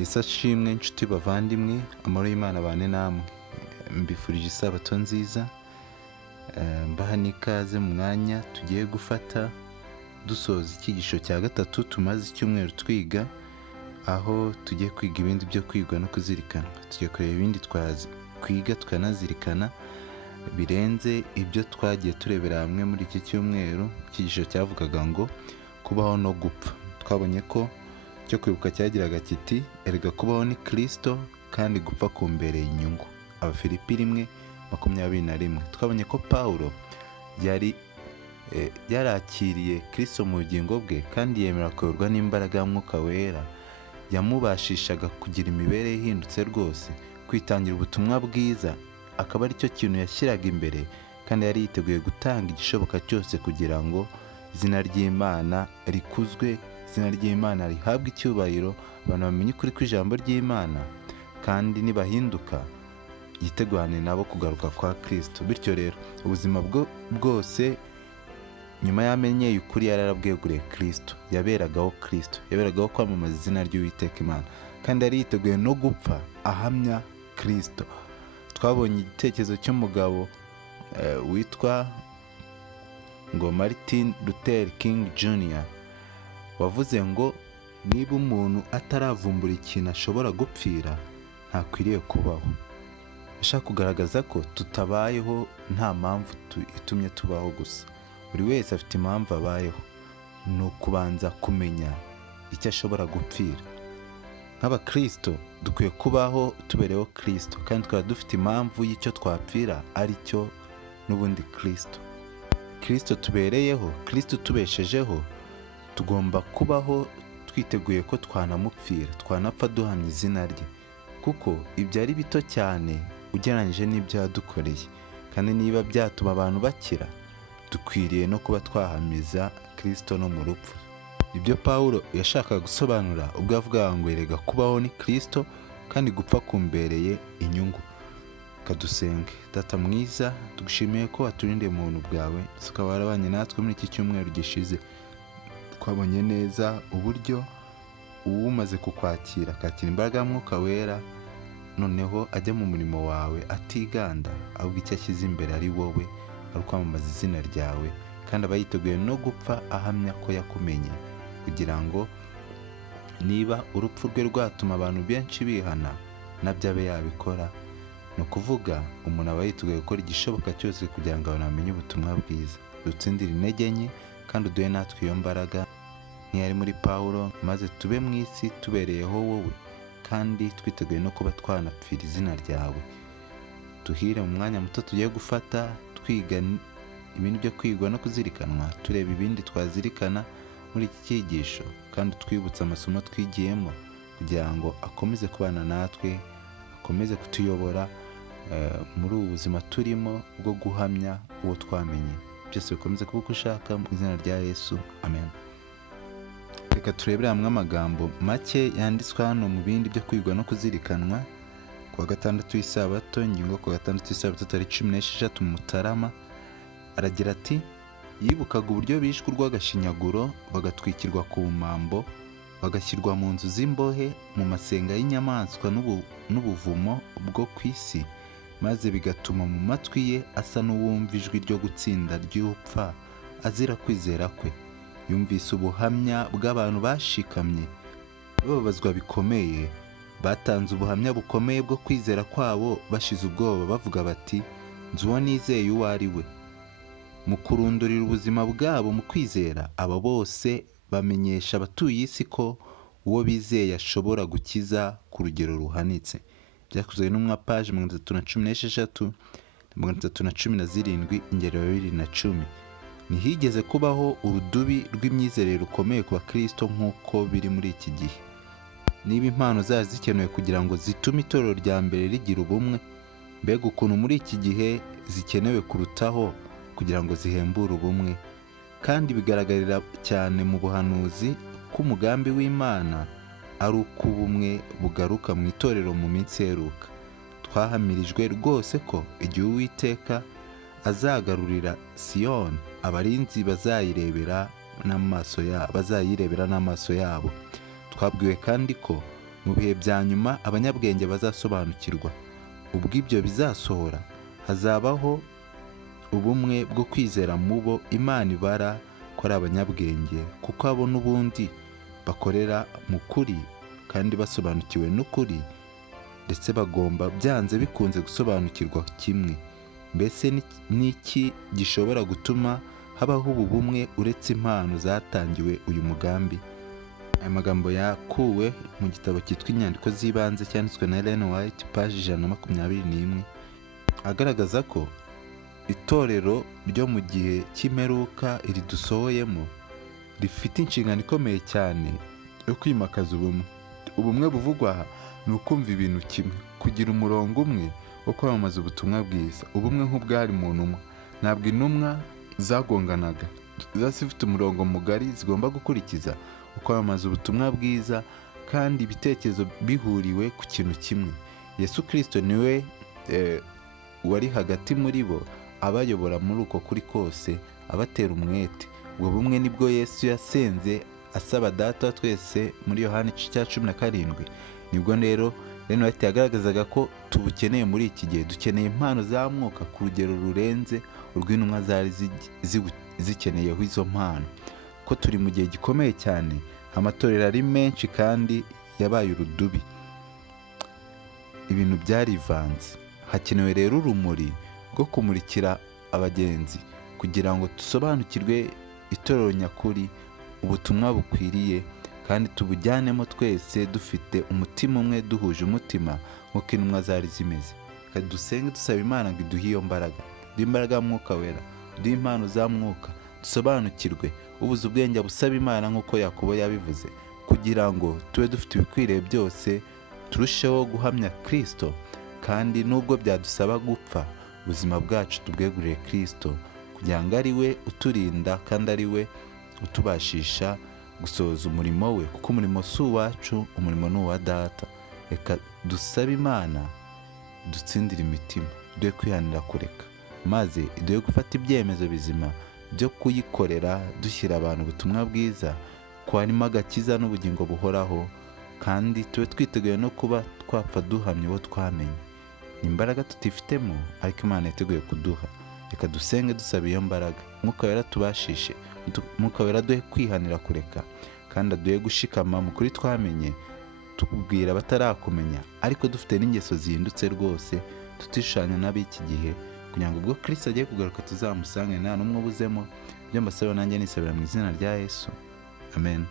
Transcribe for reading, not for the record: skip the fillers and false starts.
Yesu ashimwe inshuti bavandimwe, amahoro y'Imana abane namwe. Mbifurije isabato nziza, mbaha n'ikaze mu mwanya tugiye gufata dusoza icyigisho cya gatatu tumaze icyumweru twiga, aho tugiye kwiga ibindi byo kwigwa no kuzirikana. Tugiye kureba ibindi kwiga tukanazirikana birenze ibyo twagiye turebera hamwe muri iki cyumweru. Icyigisho cyavugaga ngo kubaho no gupfa. Twabonye ko cyo kwibuka cyagiraga kiti erega kubaho ni Kristo kandi gupfa kumbereye inyungu. Abafilipi 1:21. Twabonye ko Pawulo yari yarakiriye Kristo mu bugingo bwe kandi yemera kuyoborwa n'imbaraga y'Umwuka Wera yamubashishaga kugira imibereho ihindutse rwose, kwitangira ubutumwa bwiza akaba ari cyo kintu yashyiraga imbere, kandi yari yiteguye gutanga igishoboka cyose kugira ngo izina ry'Imana rikuzwe, izina ry'Imana rihabwe icyubahiro, abantu bamenye ukuri kw'ijambo ry'Imana, kandi nibahinduka yitegurane nabo kugaruka kwa Kristo. Bityo rero ubuzima bwose nyuma yamenye ukuri yarabweguriye Kristo, yaberagaho Kristo, yaberagaho kwamamaza izina ry'Uwiteka Imana, kandi yari yiteguye no gupfa ahamya Kristo. Twabonye igitekerezo cy'umugabo witwa ngo Martin Luther King Jr. wavuze ngo niba umuntu ataravumbura ikintu ashobora gupfira ntakwiriye kubaho. Ashaka kugaragaza ko tutabayeho nta mpamvu itumye tubaho gusa. Buri wese afite impamvu abayeho, ni ukubanza kumenya icyo ashobora gupfira. Nk'abakristo dukwiye kubaho tubereho Kristo, kandi tukaba dufite impamvu y'icyo twapfira ari cyo n'ubundi Kristo. Kristo tubereyeho, Kristo tubeshejeho, tugomba kubaho twiteguye ko twanamupfira, twanapfa duhamya izina rye, kuko ibyo ari bito cyane ugereranyije n'ibyo yadukoreye. Kandi niba byatuma abantu bakira, dukwiriye no kuba twahamiza Kristo no mu rupfu. Ibyo Pawulo yashakaga gusobanura ubwo yavugaga ngo erega kubaho ni Kristo kandi gupfa kumbereye inyungu. Kadusenge. Data mwiza, tugushimiye ko waturindiye mu buntu bwawe, ukaba warabanye natwe muri iki cyumweru gishize. Twabonye neza uburyo umaze kukwakira akakira imbaraga y'Umwuka Wera, noneho ajya mu murimo wawe atiganda, ahubwo icyo ashyize imbere ari wowe, ari kwamamaza izina ryawe, kandi aba yiteguye no gupfa ahamya ko yakumenye, kugira ngo niba urupfu rwe rwatuma abantu benshi bihana, nabyo abe yabikora. Ni ukuvuga umuntu aba yiteguye gukora igishoboka cyose kugira ngo abantu bamenye ubutumwa bwiza. Dutsindire intege nke kandi uduhe natwe iyo mbaraga nk'iyari muri Pawulo, maze tube mu isi tubereyeho wowe, kandi twiteguye no kuba twanapfira izina ryawe. Tuhire mu mwanya muto tugiye gufata twiga ibindi byo kwigwa no kuzirikanwa, tureba ibindi twazirikana muri iki cyigisho, kandi twibutsa amasomo twigiyemo kugira ngo akomeze kubana natwe, akomeze kutuyobora muri ubu buzima turimo bwo guhamya uwo twamenye. Byose bikomeze kuba uko ushaka mu izina rya Yesu, amen. Reka turebere hamwe amagambo make yanditswe hano mu bindi byo kwigwa no kuzirikanwa kuwa gatandatu w'isabato, ingingo kuwa gatandatu w'isabato tariki 16 Mutarama. Aragira ati yibukaga uburyo bishwe urw'agashinyaguro, bagatwikirwa ku mambo, bagashyirwa mu nzu z'imbohe, mu masenga y'inyamaswa n'ubuvumo bwo ku isi, maze bigatuma mu matwi ye asa n'uwumva ijwi ryo gutsinda ry'upfa azira kwizera kwe. Yumvise ubuhamya bw'abantu bashikamye bababazwa bikomeye, batanze ubuhamya bukomeye bwo kwizera kwabo bashize ubwoba, bavuga bati nzi uwo nizeye uwo ari we. Mu kurundurira ubuzima bwabo mu kwizera, aba bose bamenyesha abatuye isi ko uwo bizeye ashobora gukiza ku rugero ruhanitse. Byakozwe n'umwa paje 316 317 ingero 2010. Ntihigeze kubaho urudubi rw'imyizerere rukomeye ku bakristo nk'uko biri muri iki gihe. Niba impano zari zikenewe kugira ngo zitume itorero rya mbere rigira ubumwe, mbega ukuntu muri iki gihe zikenewe kurutaho kugira ngo zihembure ubumwe. Kandi bigaragarira cyane mu buhanuzi ko umugambi w'Imana ari uko ubumwe bugaruka mu itorero mu minsi iheruka. Twahamirijwe rwose ko igihe Uwiteka azagarurira Siyoni, abarinzi bazayirebera n'amaso yabo. Twabwiwe kandi ko mu bihe bya nyuma abanyabwenge bazasobanukirwa. Ubwo ibyo bizasohora, hazabaho ubumwe bwo kwizera mu bo Imana ibara ko ari abanyabwenge, kuko abo n'ubundi bakorera mu kuri kandi basobanukiwe n'ukuri, ndetse bagomba byanze bikunze gusobanukirwa kimwe. Mbese ni iki gishobora gutuma habaho ubu bumwe uretse impano zatangiwe uyu mugambi? Aya magambo yakuwe mu gitabo cyitwa Inyandiko z'ibanze cyanditswe na Ellen White, paji 121, agaragaza ko itorero ryo mu gihe cy'imperuka iri dusohoyemo rifite inshingano ikomeye cyane yo kwimakaza ubumwe. Ubumwe buvugwa aha ni ukumva ibintu kimwe, kugira umurongo umwe wo kwamamaza ubutumwa bwiza. Ubumwe nk'ubwari mu ntumwa. Ntabwo intumwa zagonganaga, zifite umurongo mugari zigomba gukurikiza wo kwamamaza ubutumwa bwiza, kandi ibitekerezo bihuriwe ku kintu kimwe. Yesu Kristo niwe wari hagati muri bo, abayobora muri uko kuri kose, abatera umwete. Ubwo bumwe nibwo Yesu yasenze asaba Data wa twese muri Yohana 17. Nibwo rero Ellen White yagaragazaga ko tubukeneye muri iki gihe. Dukeneye impano za mwuka ku rugero rurenze urw'intumwa zari zikeneyeho izo mpano, ko turi mu gihe gikomeye cyane. Amatorero ari menshi kandi yabaye urudubi, ibintu byarivanze. Hakenewe rero urumuri rwo kumurikira abagenzi kugira ngo dusobanukirwe itorero nyakuri, ubutumwa bukwiriye, kandi tubujyanemo twese dufite umutima umwe, duhuje umutima nk'uko intumwa zari zimeze. Kandi dusenge dusaba Imana ngo iduhe iyo mbaraga, duhe imbaraga ya Mwuka Wera, duhe impano za mwuka, dusobanukirwe, ubuze ubwenge busaba Imana nk'uko Yakobo yabivuze, kugira ngo tube dufite ibikwiriye byose, turusheho guhamya Kristo. Kandi nubwo byadusaba gupfa, ubuzima bwacu tubwegurire Kristo, kugira ngo ari we uturinda kandi ari we utubashisha gusohoza umurimo we, kuko umurimo si uwacu, umurimo ni uwa Data. Reka dusabe Imana dutsindire imitima, duhe kwihanira kureka, maze iduhe gufata ibyemezo bizima byo kuyikorera, dushyira abantu ubutumwa bwiza ko harimo agakiza n'ubugingo buhoraho, kandi tube twiteguye no kuba twapfa duhamya uwo twamenye. Ni imbaraga tutifitemo, ariko Imana yateguye kuduha. Reka dusenge dusaba iyo mbaraga. Mwuka Wera tubashishe, Mwuka Wera duhe kwihanira kureka, kandi aduhe gushikama mu kuri twamenye, tukubwira abatarakumenya, ariko dufite n'ingeso zihindutse rwose, tutishushanya n'ab'iki gihe, kugira ngo ubwo Kristo agiye kugaruka tuzamusange nta n'umwe ubuzemo. Ibyo mbasaba nanjye nisabira mu izina rya Yesu, amen.